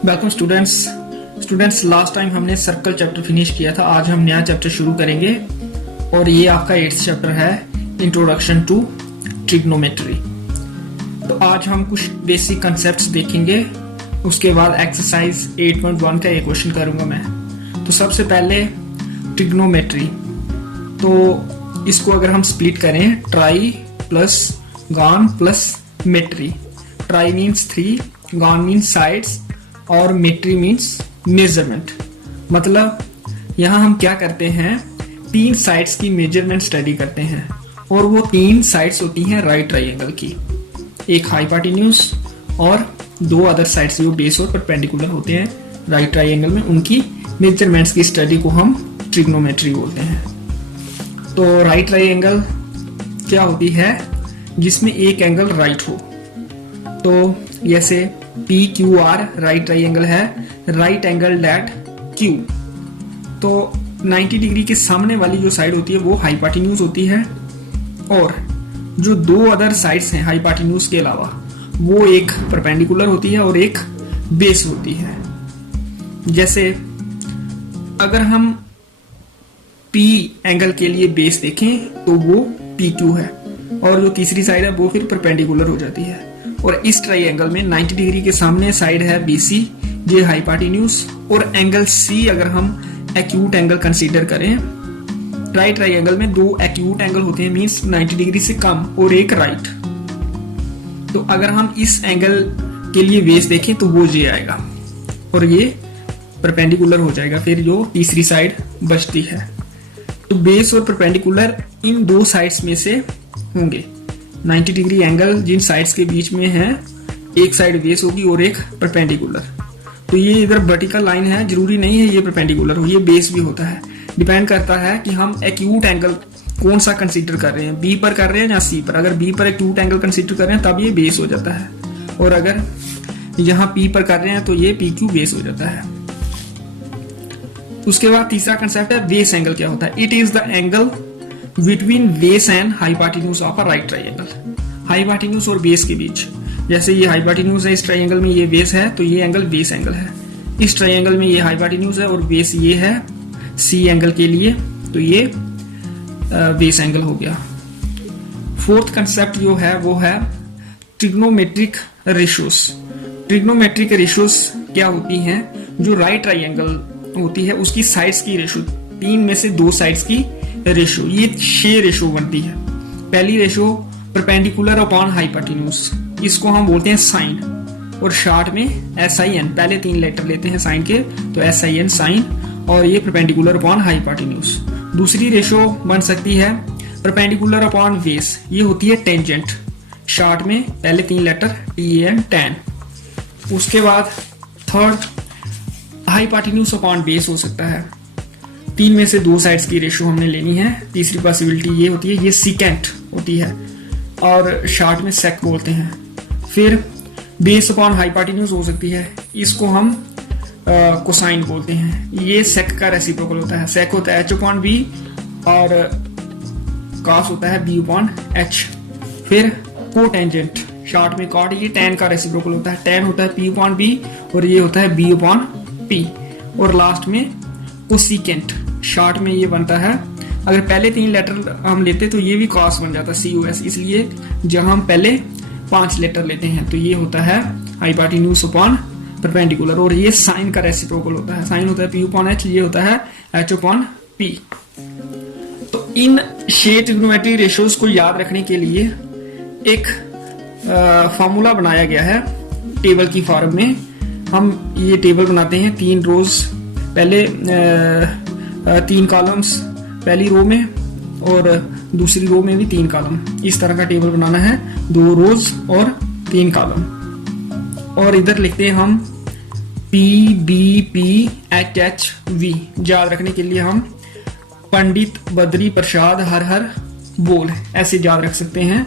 Welcome students last time हमने circle chapter finish किया था। आज हम नया चैप्टर शुरू करेंगे और ये आपका 8th चैप्टर है, इंट्रोडक्शन टू ट्रिग्नोमेट्री। तो आज हम कुछ बेसिक कंसेप्ट्स देखेंगे, उसके बाद एक्सरसाइज 8.1 का एक क्वेश्चन करूंगा मैं। तो सबसे पहले ट्रिग्नोमेट्री, तो इसको अगर हम स्प्लिट करें, tri plus gon plus metry. Tri means 3, gon means sides और मेट्री मीन्स मेजरमेंट। मतलब यहाँ हम क्या करते हैं, 3 साइड्स की मेजरमेंट स्टडी करते हैं और वो 3 साइड्स होती हैं राइट ट्राइंगल की, एक हाइपोटेन्यूज और 2 अदर साइड्स जो बेस और परपेंडिकुलर होते हैं राइट ट्राइंगल में, उनकी मेजरमेंट्स की स्टडी को हम ट्रिग्नोमेट्री बोलते हैं। तो राइट ट्राइंगल क्या होती है, जिसमें एक एंगल राइट हो। तो जैसे PQR राइट ट्राइंगल है, राइट एंगल डेट Q। तो 90 डिग्री के सामने वाली जो साइड होती है वो हाइपोटेन्यूज होती है और जो 2 अदर साइड्स हैं हाइपोटेन्यूज के अलावा वो एक परपेंडिकुलर होती है और एक बेस होती है। जैसे अगर हम P एंगल के लिए बेस देखें तो वो PQ है और जो तीसरी साइड है वो फिर परपेंडिकुलर हो जाती है। और इस ट्राइंगल में 90 डिग्री के सामने साइड है BC, ये हाइपोटेन्यूज, और एंगल C अगर हम एक्यूट एंगल कंसीडर करें, राइट ट्राइंगल में 2 एक्यूट एंगल होते हैं, मींस 90 डिग्री से कम और एक राइट। तो अगर हम इस एंगल के लिए बेस देखें तो वो ये आएगा और ये परपेंडिकुलर हो जाएगा, फिर जो तीसरी साइड बचती है। तो बेस और परपेंडिकुलर इन 2 साइड्स में से होंगे। 90 डिग्री एंगल जिन साइड्स के बीच में है, एक साइड बेस होगी और एक परपेंडिकुलर। तो ये इधर वर्टिकल लाइन है, जरूरी नहीं है ये परपेंडिकुलर हो, ये बेस भी होता है। डिपेंड करता है कि हम एक्यूट एंगल कौन सा कंसीडर कर रहे हैं, बी पर कर रहे हैं या सी पर। अगर बी पर एक्यूट एंगल कंसीडर कर रहे हैं तब ये बेस हो जाता है, और अगर यहाँ पी पर कर रहे हैं तो ये PQ बेस हो जाता है। उसके बाद तीसरा कंसेप्ट है बेस एंगल। क्या होता है, it is the angle between base and hypotenuse of a right triangle. Hypotenuse और बेस के बीच, जैसे ये हाइपोटेन्यूज है इस ट्राइंगल में, ये बेस है, तो ये एंगल बेस एंगल है। इस ट्राइंगल में ये हाइपोटेन्यूज है और बेस ये है C एंगल के लिए, तो ये बेस एंगल हो गया। 4th कंसेप्ट जो है वो है ट्रिग्नोमेट्रिक रेशियोज। ट्रिग्नोमेट्रिक रेशियोज क्या होती हैं, जो राइट ट्राइंगल होती है उसकी साइड्स की रेशियो, 3 में से 2 साइड्स की रेशियो, ये 6 रेशियो बनती है। पहली रेशियो परपेंडिकुलर अपॉन हाइपोटेन्यूज, इसको हम बोलते हैं साइन, और शॉर्ट में SIN, पहले 3 लेटर लेते हैं साइन के, तो SIN साइन, और ये परपेंडिकुलर अपॉन हाइपोटेन्यूज। दूसरी रेशियो बन सकती है परपेंडिकुलर अपॉन बेस, ये होती है टेंजेंट, शॉर्ट में पहले 3 लेटर TAN, टैन। उसके बाद थर्ड हाइपोटेन्यूज अपॉन बेस हो सकता है, 3 में से 2 साइड्स की रेशियो हमने लेनी है। तीसरी पॉसिबिलिटी ये होती है, ये सीकेंट होती है और शॉर्ट में सेक बोलते हैं। फिर बेस अपॉन हाइपोटेन्यूज हो सकती है, इसको हम कोसाइन बोलते हैं, ये सेक का रेसिप्रोकल होता है। सेक होता है H/B और कॉस होता है B/H। फिर कोटेंजेंट, शॉर्ट में कॉट, ये टैन का रेसिप्रोकल होता है, टैन होता है P/B और ये होता है B/P। और लास्ट में कोसिकेंट, शॉर्ट में ये बनता है, अगर पहले 3 लेटर हम लेते तो ये भी कॉस बन जाता COS, इसलिए जब हम पहले 5 लेटर लेते हैं तो ये होता है हाइपोटेन्यूज अपॉन परपेंडिकुलर, और ये साइन का रेसिप्रोकल होता है, साइन होता है P/H, ये होता है H/P। तो इन 6 ट्रिग्नोमेट्रिक रेशियोज को याद रखने के लिए एक फॉर्मूला बनाया गया है टेबल की फॉर्म में। हम ये टेबल बनाते हैं, 3 रोज, पहले 3 कॉलम्स पहली रो में और दूसरी रो में भी 3 कॉलम, इस तरह का टेबल बनाना है, 2 रोज और 3 कॉलम। और इधर लिखते हैं हम PBPHHV। याद रखने के लिए हम पंडित बद्री प्रसाद हर हर बोल ऐसे याद रख सकते हैं,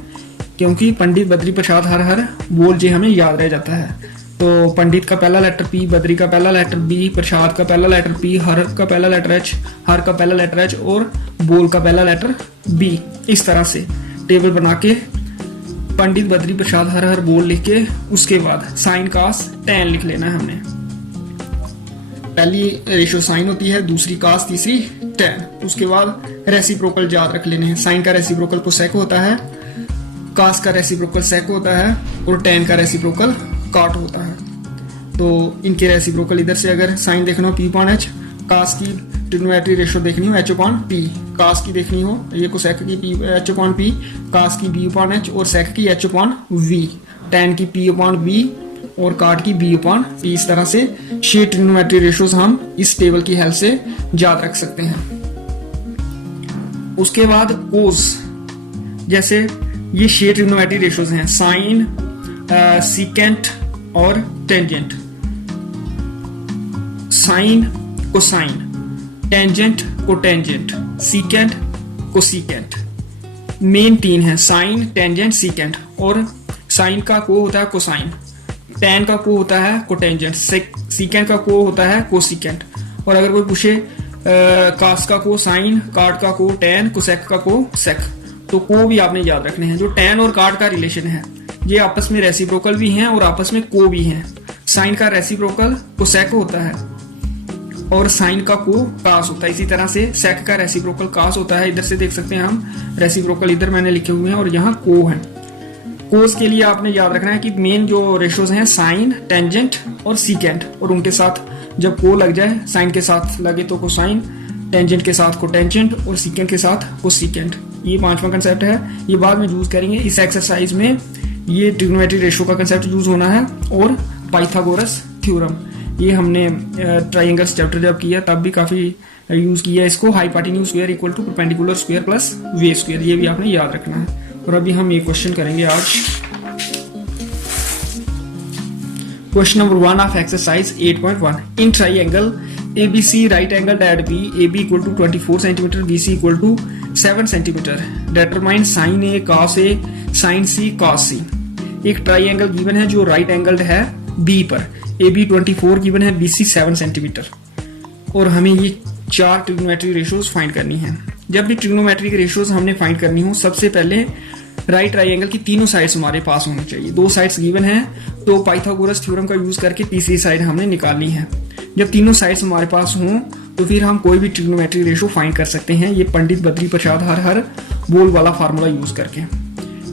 क्योंकि पंडित बद्री प्रसाद हर हर बोल जी हमें याद रह जाता है। तो पंडित का पहला लेटर P, बद्री का पहला लेटर B, प्रसाद का पहला लेटर P, हर का पहला लेटर H, हर का पहला लेटर H और बोल का पहला लेटर B। इस तरह से टेबल बना के पंडित बद्री प्रसाद हर हर बोल लिख के उसके बाद साइन कास टैन लिख लेना है हमने। पहली रेशियो साइन होती है, दूसरी कास, तीसरी टैन। उसके बाद रेसिप्रोकल याद रख लेने हैं। साइन का रेसिप्रोकल कोसेक होता है, कास का रेसिप्रोकल सेक होता है और टैन का रेसिप्रोकल काट होता है। तो इनके रेसिप्रोकल इधर से अगर साइन देखना हो P/H, कास की ट्रिग्नोमेट्री रेशियो देखनी हो H/P, कास की देखनी हो ये कोसेक की H/P, कास की B/H और सेक की H/V, टैन की P/B और काट की B/P। इस तरह से 6 ट्रिग्नोमेट्री रेशियोज हम इस टेबल की हेल्प से याद रख सकते हैं। उसके बाद कोस, जैसे ये 6 ट्रिग्नोमेट्री रेशियोज हैं, साइन, सीकेंट और टेंजेंट। साइन को साइन, टेंजेंट को टेंजेंट, सीकेंट को सीकेंट। मेन 3 है, साइन, टेंजेंट, सीकेंट। और साइन का को होता है कोसाइन, टैन का को होता है कोटेंजेंट, सीकेंट का को होता है कोसीकेंट। और अगर कोई पूछे कास का को साइन, काट का को टैन, कोसेक का को सेक, तो को भी आपने याद रखने हैं। जो टैन और काट का रिलेशन है ये आपस में रेसिप्रोकल भी हैं और आपस में को भी हैं। साइन का रेसिप्रोकल कोसेक होता है और साइन का को कास होता है। इसी तरह से सेक का रेसिप्रोकल कास होता है। इधर से देख सकते हैं हम रेसिप्रोकल इधर मैंने लिखे हुए हैं और यहाँ को है। कोस के लिए आपने याद रखना है कि मेन जो रेशियोज हैं साइन, टेंजेंट और सीकेंट, और उनके साथ जब को लग जाए, साइन के साथ लगे तो कोसाइन, टेंजेंट के साथ कोटेंजेंट और सीकेंट के साथ कोसीकेंट। ये 5वां कंसेप्ट है, ये बाद में यूज करेंगे। इस एक्सरसाइज में ये ट्रिग्नोमेट्री रेशियो का कंसेप्ट यूज होना है और पाइथागोरस थ्योरम। ये हमने ट्राइंगल्स चैप्टर जब किया तब भी काफी यूज किया इसको। Hypotenuse square equal to perpendicular square plus वे स्क्वायर, ये भी आपने याद रखना है। और अभी हम ये क्वेश्चन करेंगे आज। Question number 1 of exercise 8.1। In triangle ABC right angle at B, AB equal to 24 centimetre, BC equal to 7 centimetre, determine sine A cos A, sine C cos C। एक ट्राइंगल गिवन है जो right angled है B पर, AB 24 गिवन है, BC 7 centimetre, और हमें ये 4 ट्रिग्नोमेट्री रेशियोज फाइंड करनी है। जब भी ट्रिग्नोमेट्रिक रेशियोज हमने फाइंड करनी हो, सबसे पहले राइट ट्राइंगल की तीनों साइड्स हमारे पास होनी चाहिए। 2 साइड्स गिवन है तो पाइथागोरस थ्योरम का यूज करके तीसरी साइड हमने निकालनी है। जब तीनों साइड्स हमारे पास हों तो फिर हम कोई भी ट्रिग्नोमेट्री रेशियो फाइंड कर सकते हैं, ये पंडित बद्री प्रसाद हर बोल वाला फार्मूला यूज करके।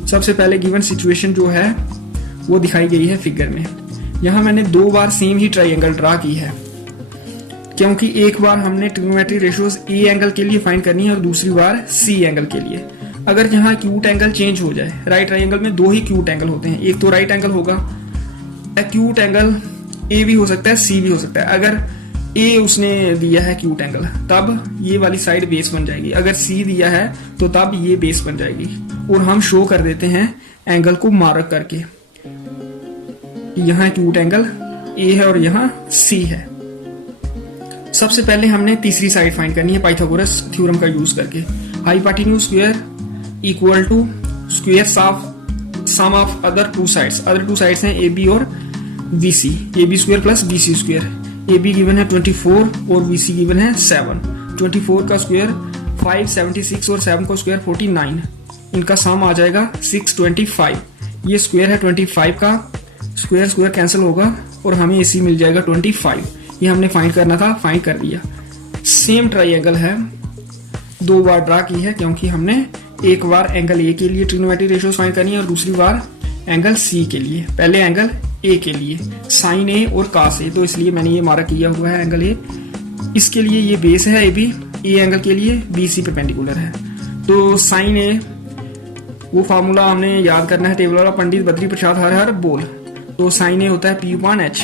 सबसे पहले गिवन सिचुएशन जो है वो दिखाई गई है फिगर में। यहाँ मैंने 2 बार सेम ही ट्राइंगल ड्रा की है, क्योंकि एक बार हमने ट्रिग्नोमेट्री रेशियोज ए एंगल के लिए फाइंड करनी है और दूसरी बार सी एंगल के लिए। अगर यहाँ एक्यूट एंगल चेंज हो जाए, राइट ट्राइंगल में 2 ही एक्यूट एंगल होते हैं, एक तो राइट एंगल होगा, एक्यूट एंगल ए भी हो सकता है, सी भी हो सकता है। अगर ए उसने दिया है एक्यूट एंगल तब ये वाली साइड बेस बन जाएगी, अगर सी दिया है तो तब ये बेस बन जाएगी। और हम शो कर देते हैं एंगल को मार्क करके, यहाँ एक्यूट एंगल ए है और यहाँ सी है। सबसे पहले हमने तीसरी साइड फाइंड करनी है पाइथागोरस थ्योरम का यूज करके। Hypotenuse square equal to squares of sum of other 2 sides. Other 2 sides हैं AB और BC, AB square plus BC square. AB given है 24 और BC गिवन है 7। 24 का स्क्वायर 576 और 7 का स्क्वायर 49, इनका सम आ जाएगा 625। ये स्क्वायर है 25 का, स्क्वायर स्क्वायर कैंसिल होगा और हमें इसी मिल जाएगा 25। ये हमने फाइंड करना था, फाइंड कर दिया। सेम ट्राइंगल है, 2 बार ड्रा की है, क्योंकि हमने एक बार एंगल ए के लिए ट्रिग्नोमेट्री रेशियोज फाइंड करनी है और दूसरी बार एंगल सी के लिए। पहले एंगल ए के लिए साइन ए और कास ए, तो इसलिए मैंने ये मार्क किया हुआ है एंगल ए। इसके लिए ये बेस है AB, ए एंगल के लिए BC परपेंडिकुलर है। तो साइन ए वो फार्मूला हमने याद करना है टेबल वाला, पंडित बद्री प्रसाद हर बोल। तो साइन ए होता है P/H,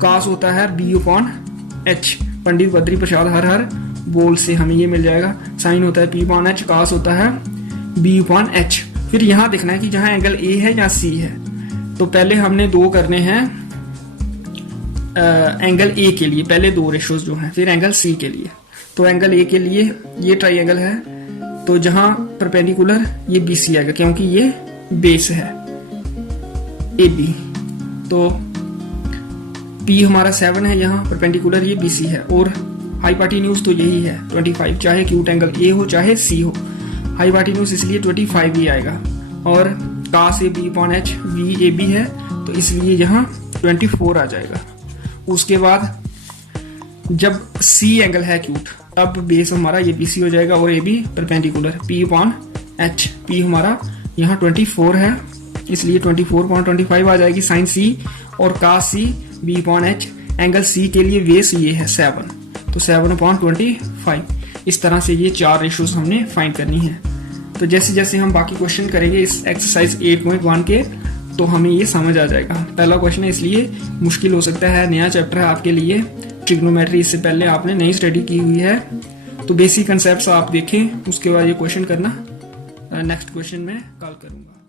कास होता है B/H, पंडित बद्री प्रसाद हर बोल से हमें ये मिल जाएगा। साइन होता है P/H, कास होता है B/H। फिर यहाँ देखना है कि जहाँ एंगल ए है या सी है। तो पहले हमने 2 करने हैं एंगल ए के लिए, पहले 2 रेशियोज जो हैं, फिर एंगल सी के लिए। तो एंगल ए के लिए ये ट्राइंगल है, तो जहां परपेंडिकुलर ये BC आएगा, क्योंकि ये बेस है AB। तो P हमारा 7 है, यहाँ परपेंडिकुलर ये BC है, और हाइपोटेन्यूज तो यही है 25, चाहे एक्यूट एंगल ए हो चाहे सी हो। हाइपोटेन्यूज इसलिए 25 ही आएगा, और कास ए B/H VAB है, तो इसलिए यहाँ 24 आ जाएगा। उसके बाद जब सी एंगल है एक्यूट तब बेस हमारा ये बी सी हो जाएगा और A B perpendicular P upon H. P हमारा यहाँ 24 है इसलिए 24.25 आ जाएगी साइन सी, और cos C B upon H. Angle C के लिए बेस ये है 7, तो 7/25। इस तरह से ये 4 रेशोज हमने फाइंड करनी है। तो जैसे जैसे हम बाकी क्वेश्चन करेंगे इस एक्सरसाइज 8.1 के, तो हमें ये समझ आ जाएगा। पहला क्वेश्चन है इसलिए मुश्किल हो सकता है, नया चैप्टर है आपके लिए ट्रिग्नोमेट्री, इससे पहले आपने नहीं स्टडी की हुई है, तो बेसिक कंसेप्ट्स आप देखें उसके बाद ये क्वेश्चन करना। नेक्स्ट क्वेश्चन में कॉल करूंगा।